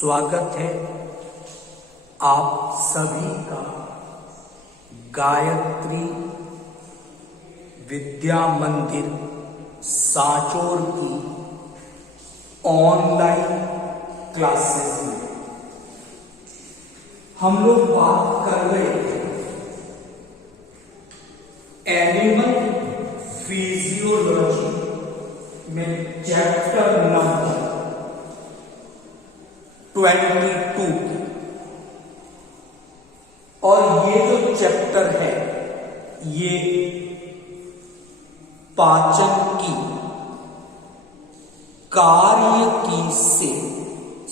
स्वागत है आप सभी का गायत्री विद्या मंदिर सांचौर की ऑनलाइन क्लासेस में। हम लोग बात कर रहे थे एनिमल फिजियोलॉजी में चैप्टर नंबर 22 और ये जो चैप्टर है ये पाचन की कार्य की से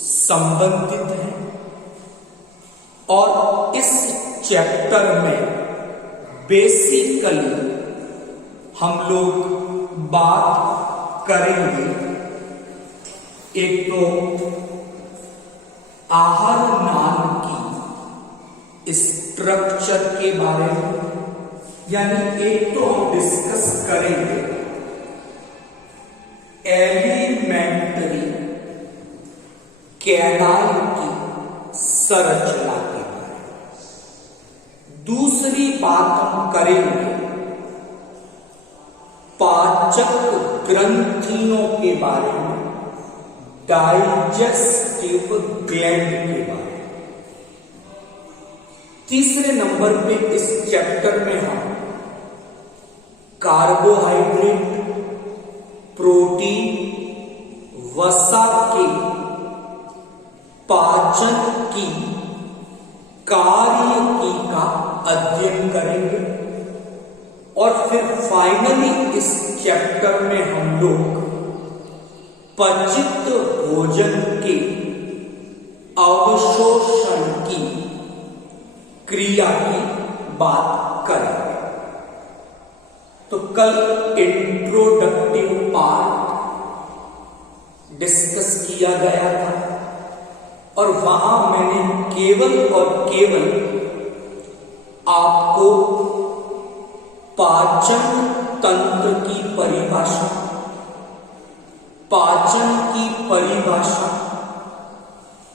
संबंधित है और इस चैप्टर में बेसिकली हम लोग बात करेंगे एक तो आहार नाल की स्ट्रक्चर के बारे में, यानी एक तो हम डिस्कस करेंगे एलिमेंट्री कैनाल की संरचना के बारे में। दूसरी बात हम करेंगे पाचक ग्रंथियों के बारे में, डाइजेस्टिव ग्लैंड के बारे में। तीसरे नंबर पे इस चैप्टर में हम कार्बोहाइड्रेट, प्रोटीन, वसा के पाचन की कार्य की का अध्ययन करेंगे और फिर फाइनली इस चैप्टर में हम लोग पचित भोजन के अवशोषण की क्रिया की बात करेंगे। तो कल इंट्रोडक्टिव पार्ट डिस्कस किया गया था और वहां मैंने केवल और केवल आपको पाचन तंत्र की परिभाषा, पाचन की परिभाषा,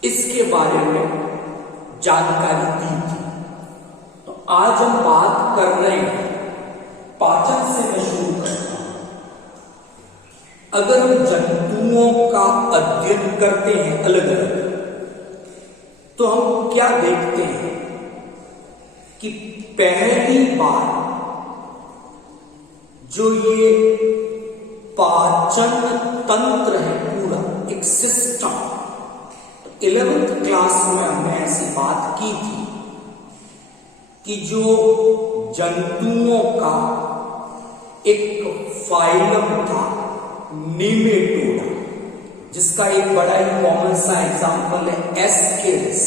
इसके बारे में जानकारी दी थी। तो आज हम बात कर रहे हैं पाचन से। मैं शुरू करता हूं। अगर हम जंतुओं का अध्ययन करते हैं अलग अलग, तो हम क्या देखते हैं कि पहली बार जो ये पाचन तंत्र है पूरा एक सिस्टम, 11th क्लास में हमने ऐसी बात की थी कि जो जंतुओं का एक फाइलम था निमेटोडा, जिसका एक बड़ा ही कॉमन सा एग्जांपल है एस्केरिस।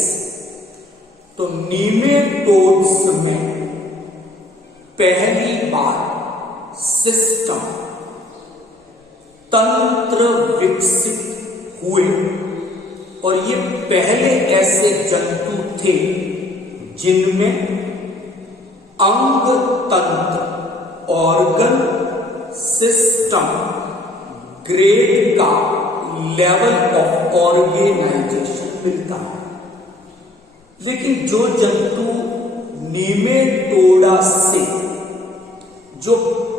तो निमेटोड्स में पहली बार सिस्टम तंत्र विकसित हुए और ये पहले ऐसे जंतु थे जिनमें अंग तंत्र, ऑर्गन सिस्टम ग्रेड का लेवल ऑफ ऑर्गेनाइजेशन मिलता है। लेकिन जो जंतु निमेटोडा से जो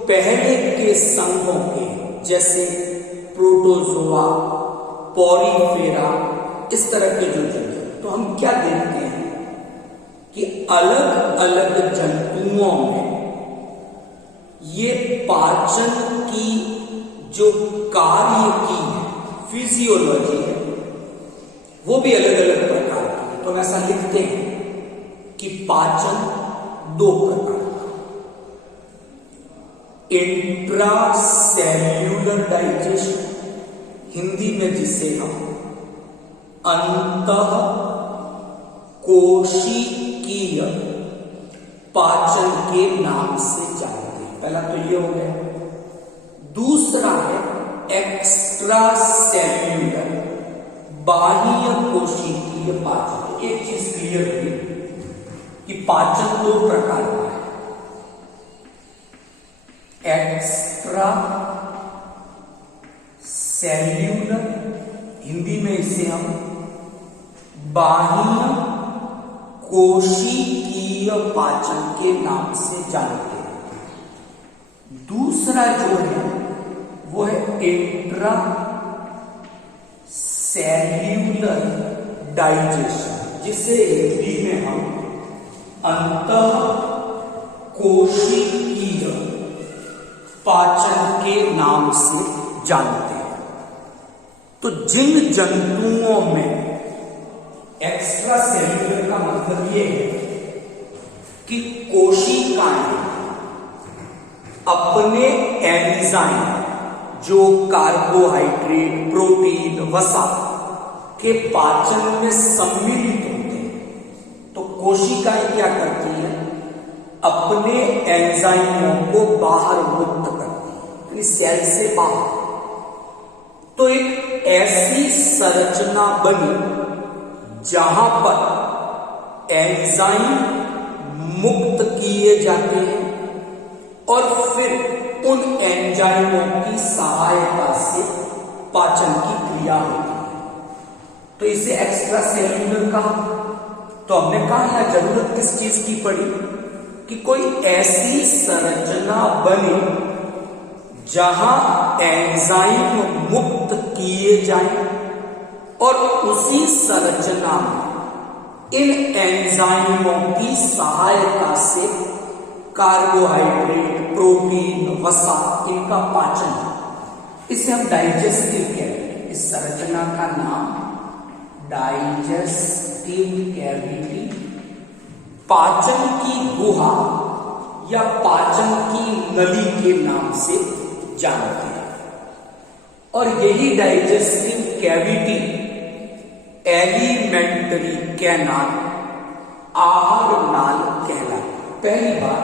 पहले के संघों के, जैसे प्रोटोजोआ, पॉरीफेरा, इस तरह के जो जंतु, तो हम क्या देखते हैं कि अलग अलग जंतुओं में ये पाचन की जो कार्य की फिजियोलॉजी है वो भी अलग अलग प्रकार की है। तो हम ऐसा लिखते हैं कि पाचन दो प्रकार का, इंट्रा सेल्यूलर डाइजेशन, हिंदी में जिसे हम अंतः कोशिकीय पाचन के नाम से जानते हैं। पहला तो ये हो गया। दूसरा है एक्स्ट्रा सेल्यूलर, बाह्य कोशिकीय पाचन। एक चीज क्लियर हुई कि पाचन दो प्रकार का है, एक्स्ट्रा सेल्यूलर, हिंदी में इसे हम बाह्य कोशिकीय पाचन के नाम से जानते हैं। दूसरा जो है वो है इंट्रा सेल्यूलर डाइजेशन, जिसे हिंदी में हम अंतः कोशिकीय पाचन के नाम से जानते हैं। तो जिन जंतुओं में एक्स्ट्रा सेल्यूलर का मतलब ये है कि कोशिकाएं अपने एंजाइम जो कार्बोहाइड्रेट, प्रोटीन, वसा के पाचन में सम्मिलित होते हैं, तो कोशिकाएं क्या करती हैं? अपने एंजाइमों को बाहर मुक्त करती हैं, यानी सेल से बाहर। तो एक ऐसी संरचना बनी जहां पर एंजाइम मुक्त किए जाते हैं और फिर उन एंजाइमों की सहायता से पाचन की क्रिया होती है। तो इसे एक्स्ट्रा सेल्यूलर कहा। तो हमने कहा यहां जरूरत किस चीज की पड़ी कि कोई ऐसी संरचना बने जहां एंजाइम मुक्त किए जाएं और उसी संरचना में इन एंजाइमों की सहायता से कार्बोहाइड्रेट, प्रोटीन, वसा इनका पाचन, इसे हम डाइजेस्टिव कैविटी, इस संरचना का नाम डाइजेस्टिव कैविटी, पाचन की गुहा या पाचन की नली के नाम से जानते हैं। और यही डाइजेस्टिव कैविटी एलिमेंट्री कैनाल, आहार नाल कहलाता। पहली बार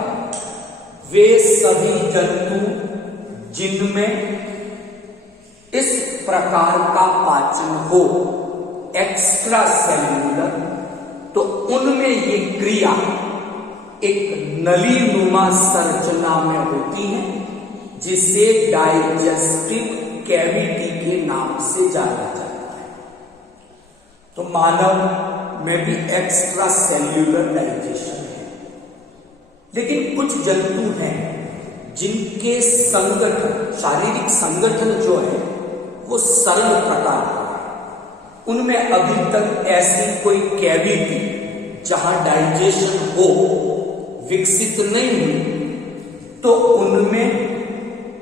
वे सभी जंतु जिनमें इस प्रकार का पाचन हो, एक्स्ट्रा सेल्यूलर, तो उनमें ये क्रिया एक नलीनुमा संरचना में होती है जिसे डाइजेस्टिव कैविटी के नाम से जाना जाता है। तो मानव में भी एक्स्ट्रा सेल्यूलर डाइजेशन है, लेकिन कुछ जंतु हैं जिनके संगठन, शारीरिक संगठन जो है वो सरल प्रकार का है। उनमें अभी तक ऐसी कोई कैविटी जहां डाइजेशन हो विकसित नहीं हुई, तो उनमें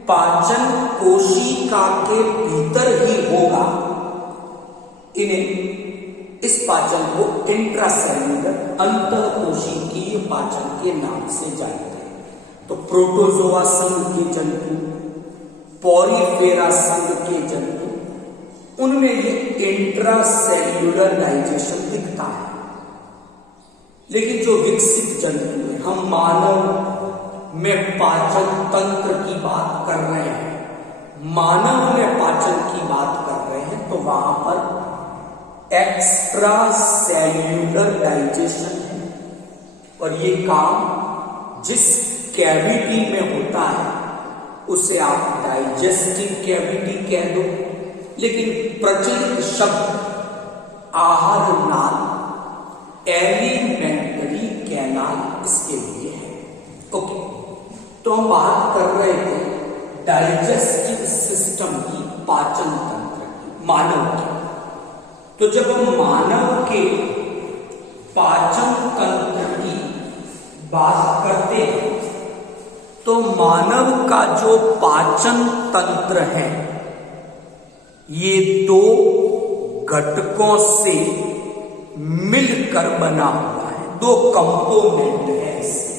पाचन कोशिका के भीतर ही होगा। इन्हें, इस पाचन को इंट्रासेल्यूलर, अंतः कोशिकीय पाचन के नाम से जानते हैं। तो प्रोटोजोआ संघ के जंतु, पॉरीफेरा संघ के जंतु, उनमें ये इंट्रासेल्यूलर डाइजेशन दिखता है। लेकिन जो विकसित जंतु है, हम मानव में पाचन तंत्र की बात कर रहे हैं, मानव में पाचन की बात कर रहे हैं, तो वहां पर एक्स्ट्रा सेल्यूलर डाइजेशन है। और ये काम जिस कैविटी में होता है उसे आप डाइजेस्टिव कैविटी कह दो, लेकिन प्रचलित शब्द आहार नाल, एलिमेंट्री कैनाल इसके लिए है। ओके, तो हम बात कर रहे थे डाइजेस्टिव सिस्टम की, पाचन तंत्र की, मानव की। तो जब हम मानव के पाचन तंत्र की बात करते हैं तो मानव का जो पाचन तंत्र है ये दो घटकों से मिलकर बना हुआ है, दो कंपोनेंट है इसके।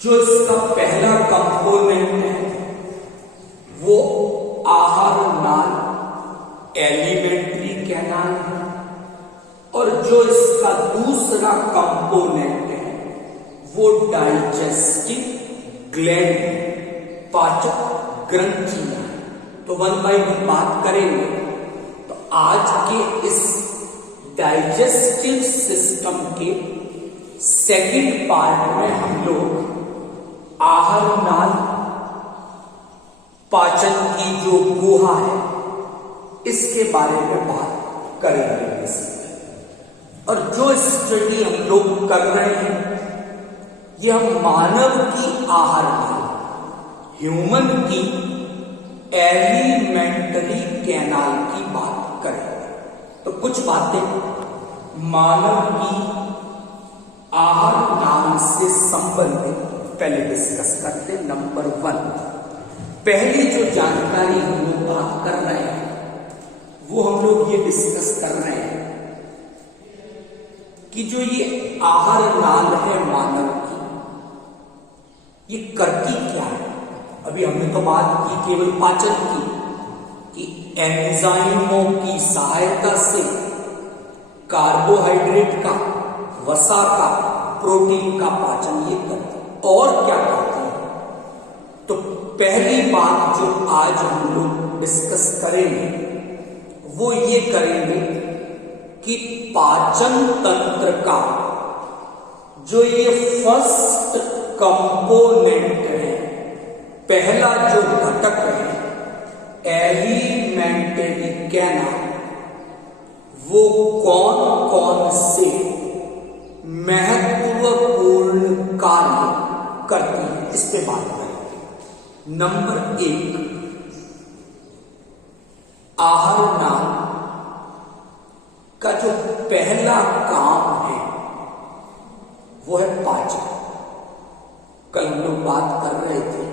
जो इसका पहला कंपोनेंट है वो आहार नाल, एलिमेंट्री कैनाल है, और जो इसका दूसरा कंपोनेंट है वो डाइजेस्टिव ग्लैंड है, पाचक ग्रंथि है। तो वन बाय वन बात करेंगे। तो आज के इस डाइजेस्टिव सिस्टम के सेकंड पार्ट में हम लोग आहार नाल, पाचन की जो गुहा है, इसके बारे में बात करेंगे। और जो स्टडी हम लोग कर रहे हैं ये हम मानव की आहार नाल, ह्यूमन की एलिमेंट्री कैनाल की बात करें। तो कुछ बातें मानव की आहार नाल से संबंधित पहले डिस्कस करते। नंबर 1, पहली जो जानकारी हम लोग बात कर रहे हैं वो हम लोग ये डिस्कस कर रहे हैं कि जो ये आहार नाल है मानव की, ये करती क्या है। अभी हमने तो बात की केवल पाचन की, कि एंजाइमों की सहायता से कार्बोहाइड्रेट का, वसा का, प्रोटीन का पाचन ये करती है। और क्या करती है? तो पहली बात जो आज हम लोग डिस्कस करेंगे वो ये करेंगे कि पाचन तंत्र का जो ये फर्स्ट कंपोनेंट है, पहला जो घटक है एलिमेंट्री कैनाल, वो कौन कौन से महत्वपूर्ण कार्य करती है, इस पे बात करेंगे। नंबर 1, आहार नाल का जो पहला काम है वो है पाचन। कल हम लोग बात कर रहे थे,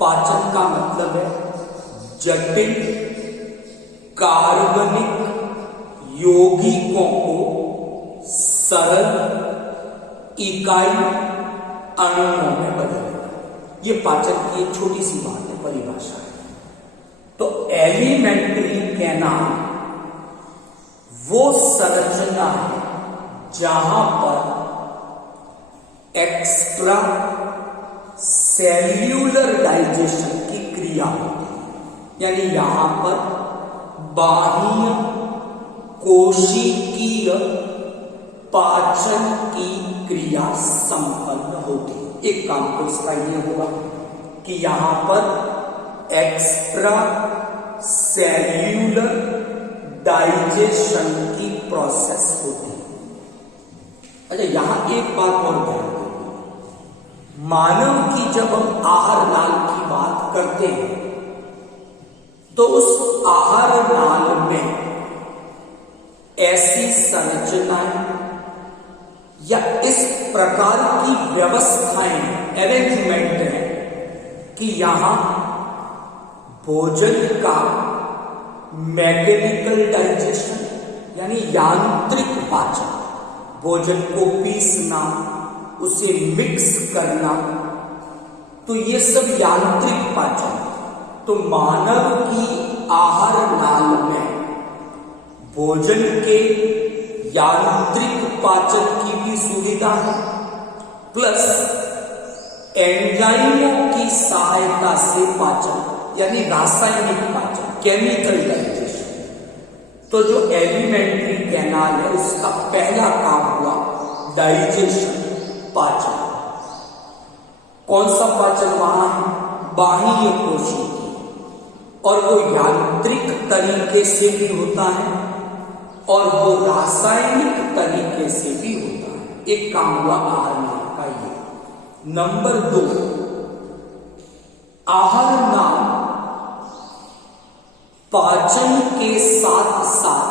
पाचन का मतलब है जटिल कार्बनिक यौगिकों को सरल इकाई अणुओं में बदलना। ये पाचन की एक छोटी सी बात है, परिभाषा है। तो एलिमेंट्री कैनाल वो संरचना है जहां पर एक्स्ट्रा सेल्यूलर डाइजेशन की क्रिया होती है, यानी यहां पर बाह्य कोशिकीय पाचन की क्रिया संपन्न होती है। एक काम तो इसका यह होगा कि यहां पर एक्स्ट्रा सेल्यूलर डाइजेशन की प्रोसेस होती है। अच्छा, यहां एक बात और ध्यान दें, मानव की जब हम आहार नाल की बात करते हैं तो उस आहार नाल में ऐसी संरचनाएं या इस प्रकार की व्यवस्थाएं, अरेंजमेंट है कि यहां भोजन का मैकेनिकल डाइजेशन यानी यांत्रिक पाचन, भोजन को पीसना, उसे मिक्स करना, तो ये सब यांत्रिक पाचन। तो मानव की आहार नाल में भोजन के यांत्रिक पाचन की भी सुविधा है, प्लस एंजाइमों की सहायता से पाचन यानी रासायनिक पाचन, केमिकल डाइजेशन। तो जो एलिमेंट्री कैनाल है उसका पहला काम हुआ डाइजेशन, पाचन। कौन सा पाचन वहां है? बाह्य कोशिकीय, और वो यांत्रिक तरीके से भी होता है और वो रासायनिक तरीके से भी होता है। एक काम हुआ आहार नाल का ये। नंबर 2, आहार नाल पाचन के साथ साथ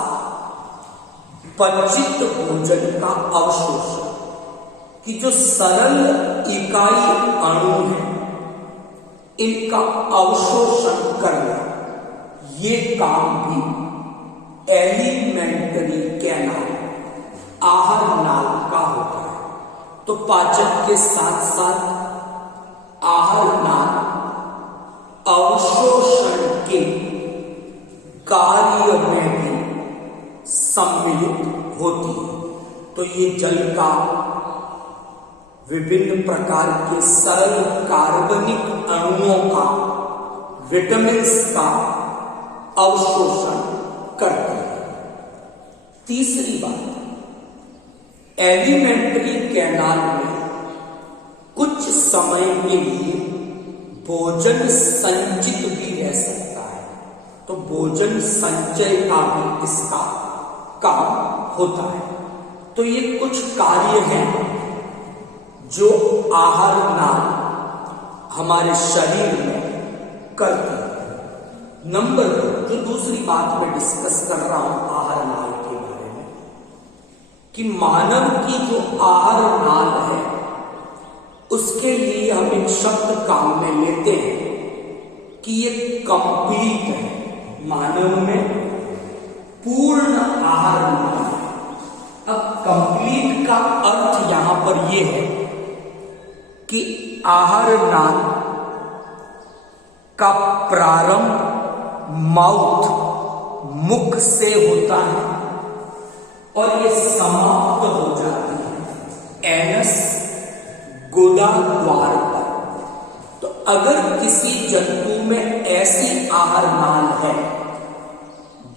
पचित भोजन का अवशोषण, कि जो सरल इकाई अणु है इनका अवशोषण करना, ये काम भी एलिमेंट्री कैनाल, आहार नाल का होता है। तो पाचन के साथ साथ आहार नाल अवशोषण के कार्य में भी सम्मिलित होती है। तो ये जल का, विभिन्न प्रकार के सरल कार्बनिक अणुओं का, विटामिन्स का अवशोषण करती है। तीसरी बात, एलिमेंट्री कैनाल में कुछ समय के लिए भोजन संचित भी रह सकता है। तो भोजन संचय का भी इसका काम होता है। तो ये कुछ कार्य हैं जो आहार नाल हमारे शरीर में करती है। नंबर 2, जो दूसरी बात मैं डिस्कस कर रहा हूं आहार नाल के बारे में, कि मानव की जो आहार नाल है उसके लिए हम एक शब्द काम में लेते हैं कि ये कंप्लीट है, मानव में पूर्ण आहार नाल है। अब कंप्लीट का अर्थ यहां पर यह है कि आहार नाल का प्रारंभ माउथ, मुख से होता है और ये समाप्त हो जाती है एनस, गुदा द्वार पर। तो अगर किसी जंतु में ऐसी आहार नाल है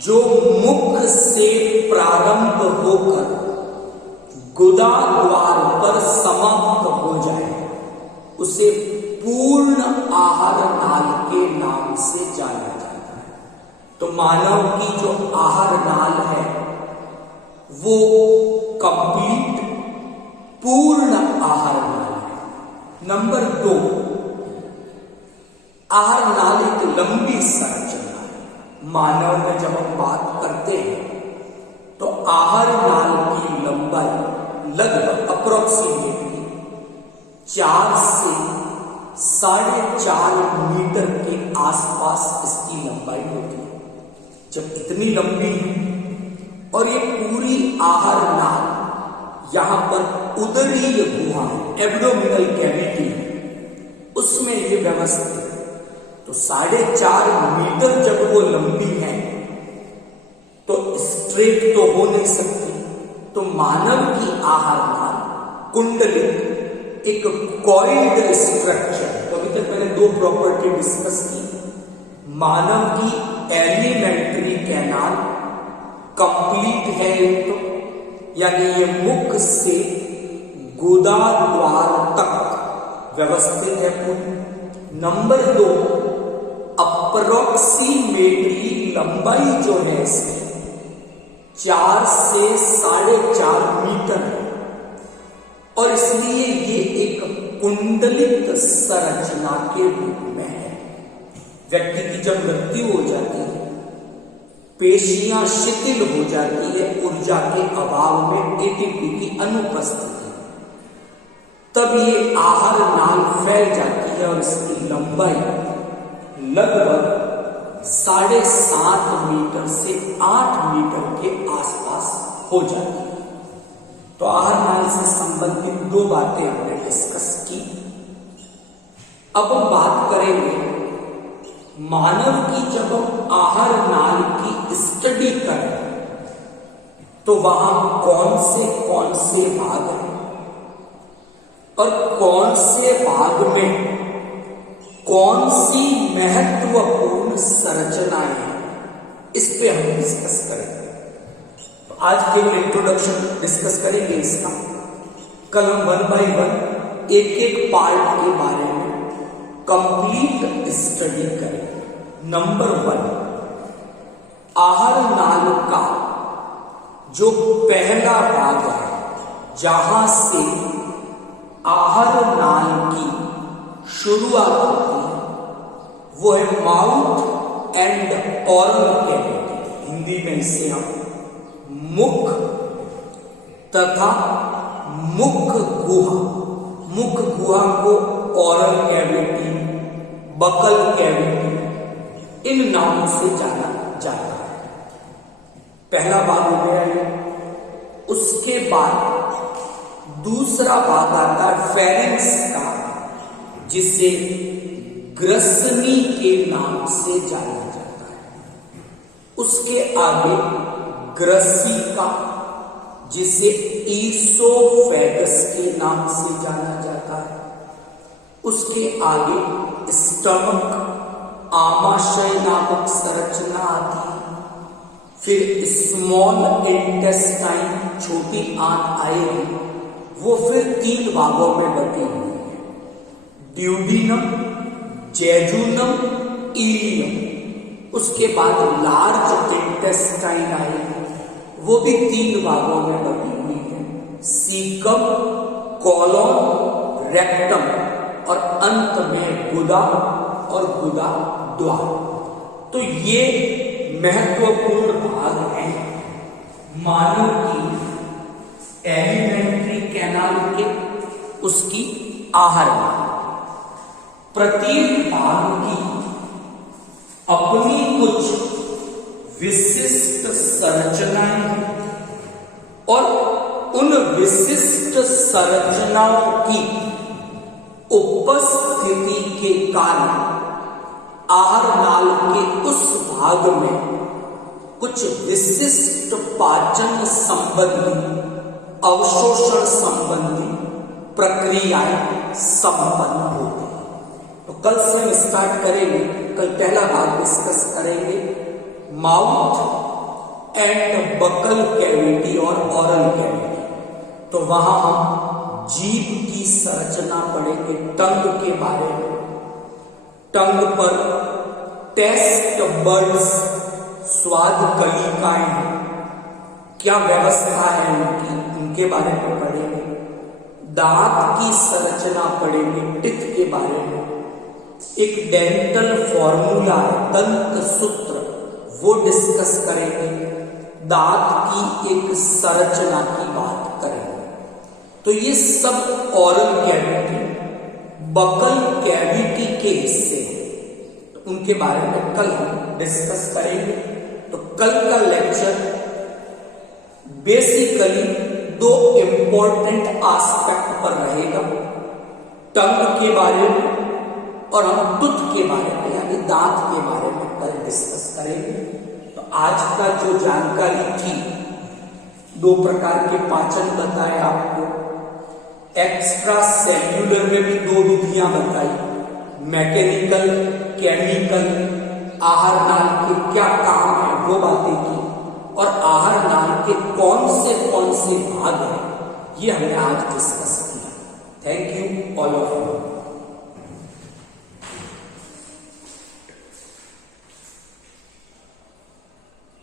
जो मुख से प्रारंभ होकर गुदा द्वार पर समाप्त हो जाए, उसे पूर्ण आहार नाल के नाम से जाना जाता है। तो मानव की जो आहार नाल है वो कंप्लीट पूर्ण आहार नाल है। नंबर 2, आहार नाल एक लंबी संरचना है। मानव में जब हम बात करते हैं तो आहार नाल की लंबाई लगभग अप्रोक्सीमेटली 4 से 4.5 मीटर के आसपास इसकी लंबाई होती है। जब इतनी लंबी और ये पूरी आहार नाल यहां पर उदरीय गुहा, एब्डोमिनल कैविटी, उसमें ये व्यवस्थित, तो 4.5 मीटर जब वो लंबी है तो स्ट्रेट तो हो नहीं सकती। तो मानव की आहार नाल कुंडलिक, एक कॉइल्ड स्ट्रक्चर। तो अभी तक मैंने 2 प्रॉपर्टी डिस्कस की। मानव की एलिमेंट्री कैनाल कंप्लीट है, तो यानी ये मुख से गुदा द्वार तक व्यवस्थित है पूरी। नंबर 2, अप्रोक्सीमेटली लंबाई जो है इसकी 4 से 4.5 मीटर है और इसलिए ये एक कुंडलित संरचना के रूप में है। व्यक्ति की जब मृत्यु हो जाती है, पेशियां शिथिल हो जाती है ऊर्जा के अभाव में, एटीपी की अनुपस्थिति, तब ये आहार नाल फैल जाती है और इसकी लंबाई लगभग 7.5 मीटर से 8 मीटर के आसपास हो जाती है। तो आहार नाल से संबंधित 2 बातें हमने डिस्कस की। अब हम बात करेंगे मानव की। जब हम आहार नाल की स्टडी करें तो वहां कौन से भाग हैं और कौन से भाग में कौन सी महत्वपूर्ण संरचनाएं हैं, इस पे हम डिस्कस करेंगे। तो आज केवल इंट्रोडक्शन डिस्कस करेंगे इसका। कल हम 1 बाय 1 एक पार्ट के बारे में कंप्लीट स्टडी करेंगे। नंबर 1, आहार नाल का जो पहला भाग है, जहां से आहार नाल की शुरुआत होती है, वो है mouth and oral cavity. Hindi में इसे हम मुख तथा मुख गुहा को ऑरल कैविटी, बकल कैविटी, इन नामों से जाना जाता है। पहला भाग हो गया ये। उसके बाद दूसरा भाग आता है फेरिंक्स का, जिसे ग्रसनी के नाम से जाना जाता है। उसके आगे ग्रसी का, जिसे ईसोफेगस के नाम से जाना जाता है। उसके आगे स्टमक, आमाशय नामक संरचना आती है। फिर स्मॉल इंटेस्टाइन, छोटी आंत आएगी, वो फिर 3 भागों में बटी हुई है, ड्यूडिनम, जेजुनम, इलियम। उसके बाद लार्ज इंटेस्टाइन आएगी, वो भी 3 भागों में बटी हुई है, सीकम, कॉलोन, रेक्टम और अंत में गुदा और गुदा द्वार। तो ये महत्वपूर्ण भाग है मानव की एलिमेंट्री कैनाल के, उसकी आहार नाली। प्रत्येक भाग की अपनी कुछ विशिष्ट संरचनाएं हैं और उन विशिष्ट संरचनाओं की उपस्थिति के कारण आहार नाल के उस भाग में कुछ विशिष्ट पाचन संबंधी, अवशोषण संबंधी प्रक्रियाएं संपन्न होती हैं। तो कल से हम स्टार्ट करेंगे, कल पहला भाग डिस्कस करेंगे माउथ एंड बकल कैविटी और ऑरल कैविटी। तो वहां हम जीभ की संरचना पढ़ेंगे, टंग के बारे में, टंग पर टेस्ट बड्स, स्वाद कलिकाएं, क्या व्यवस्था है उनकी, उनके बारे में पढ़ेंगे। दांत की संरचना पढ़ेंगे, टिथ के बारे में। एक डेंटल फॉर्मूला है, दंत सूत्र, वो डिस्कस करेंगे। दांत की एक संरचना की बात करेंगे। तो ये सब ऑरल कैविटी, बकल कैविटी के हिस्से हैं, तो उनके बारे में कल हम डिस्कस करेंगे। तो कल का लेक्चर बेसिकली 2 इंपॉर्टेंट एस्पेक्ट पर रहेगा, टंग के बारे में और हम टूथ के बारे में यानी दांत के बारे में कल डिस्कस करेंगे। तो आज का जो जानकारी थी, 2 प्रकार के पाचन बताए आपको, एक्स्ट्रा सेल्यूलर में भी 2 विधियां बताई, मैकेनिकल, केमिकल, आहार नाल के क्या काम है वो बातें की, और आहार नाल के कौन से भाग हैं ये हमने आज डिस्कस किया। Thank you all of you.